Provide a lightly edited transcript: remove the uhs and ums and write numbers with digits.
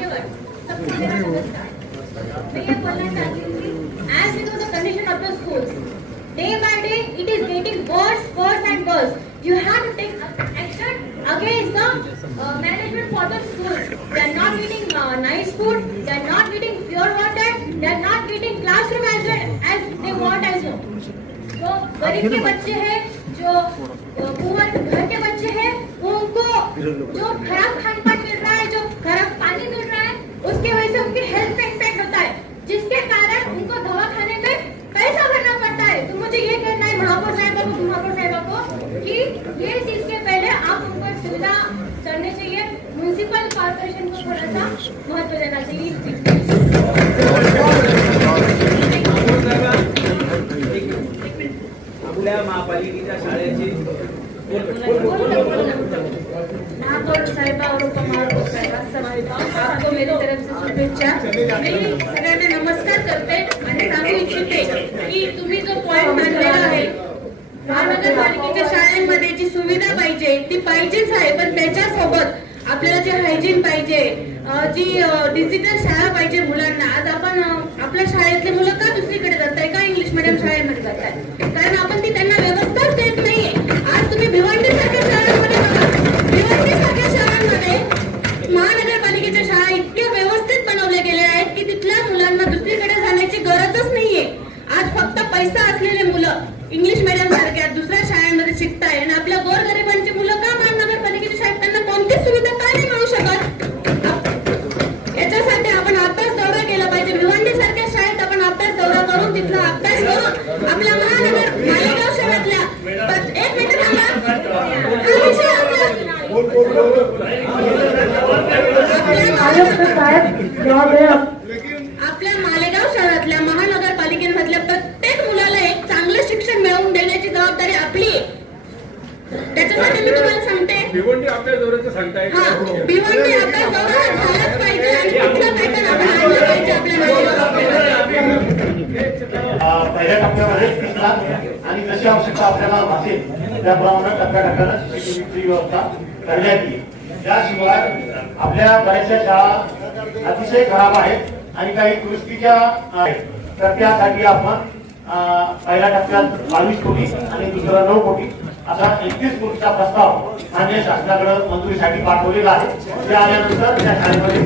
भाग्यवान सबको मेरा नमस्कार। मैं ये बोलना चाहती हूँ कि as we know the condition of the schools, day by day it is getting worse and worse. You have to take action against the management for the schools. They are not getting nice food, they are not getting pure water, they are not getting classroom as well as they want as well. जो गरीब के बच्चे हैं, जो poor घर के बच्चे हैं, उनको जो खराब खान पान मिल रहा है, जो खराब पानी मिल रहा है, उसके वजह से उनकी हेल्थ पे इम्पैक्ट होता है, जिसके कारण उनको दवाखाने में पैसा भरना पड़ता है। तो मुझे ये कहना है महापौर साहिबा को कि ये चीज के पहले आप उनको एक सुविधा करनी चाहिए, म्युनिसिपल कॉर्पोरेशन को थोड़ा सा महत्व देना चाहिए। आपल्या महापालिकेच्या शाळेची महापौर साहिबा और उपमहापौर साहिबा आपको मेरी तरफ से शुभेच्छा। मी सगळ्यांना नमस्कार करते आणि सांगू इच्छिते की तुम्ही जो पॉइंट मांडलेला आहे, महानगरपालिकेच्या शाळांमध्ये जी सुविधा पाहिजे ती पाहिजेच आहे, पण त्याच्यासोबत आपल्याला जे हायजीन पाहिजे, जी डिजिटल शाळा पाहिजे मुलांना। आज आपण आपल्या शाळेतले मुलं का दुसरीकडे जात आहे, का इंग्लिश मीडियम शाळेमध्ये जात आहे, कारण आपण ती त्यांना व्यवस्थाच देत नाहीये। आज तुम्ही भिवंडी सारख्या शाळांमध्ये बघा, भिवंडी सारख्या शाळांमध्ये महानगरपालिकेच्या शाळा इतक्या व्यवस्थित बनवल्या गेल्या आहेत की तिथल्या मुलांना दुसरीकडे जाण्याची गरजच नाहीये। आज फक्त पैसा असलेले मुलं इंग्लिश मीडियम सारख्या दुसऱ्या शाळांमध्ये शिकताय आणि आपल्या गोरगरिबांची मुलं का महानगरपालिकेच्या शाळेत त्यांना कोणतीच सुविधा का नाही मिळू शकत? याच्यासाठी आपण अभ्यास दौरा केला पाहिजे। भिवंडी सारख्या शाळेत आपण अभ्यास दौरा करून तिथला अभ्यास करून आपल्या मालेगाव शहरातल्या एक मिनिट थांबा, आपल्या मालेगाव शहरातल्या महानगरपालिकेमधल्या प्रत्येक मुलाला एक चांगलं शिक्षण मिळवून देण्याची जबाबदारी आपली आहे। त्याच्यासाठी मी तुम्हाला सांगते, भिवंडी अभ्यास दौऱ्याचं सांगताय, भिवंडी अभ्यास दौरा झालाच पाहिजे आणि कुठला पॅटर्न आपण आणला पाहिजे आपल्या पहिल्या टप्प्यामध्ये 30 लाख आणि जशी आवश्यकता आपल्याला असेल त्याप्रमाणे टप्प्याटप्प्यानं शिष्यवृत्तीची व्यवस्था करण्यात येईल। त्याशिवाय आपल्या बऱ्याचशा शाळा अतिशय खराब आहेत आणि काही दुरुस्तीच्या आहेत, तर त्यासाठी आपण पहिल्या टप्प्यात 22 कोटी आणि दुसरा 9 कोटी असा 31 कोटीचा प्रस्ताव माननीय शासनाकडे मंजुरीसाठी पाठवलेला आहे। ते आल्यानंतर त्या शाळेमध्ये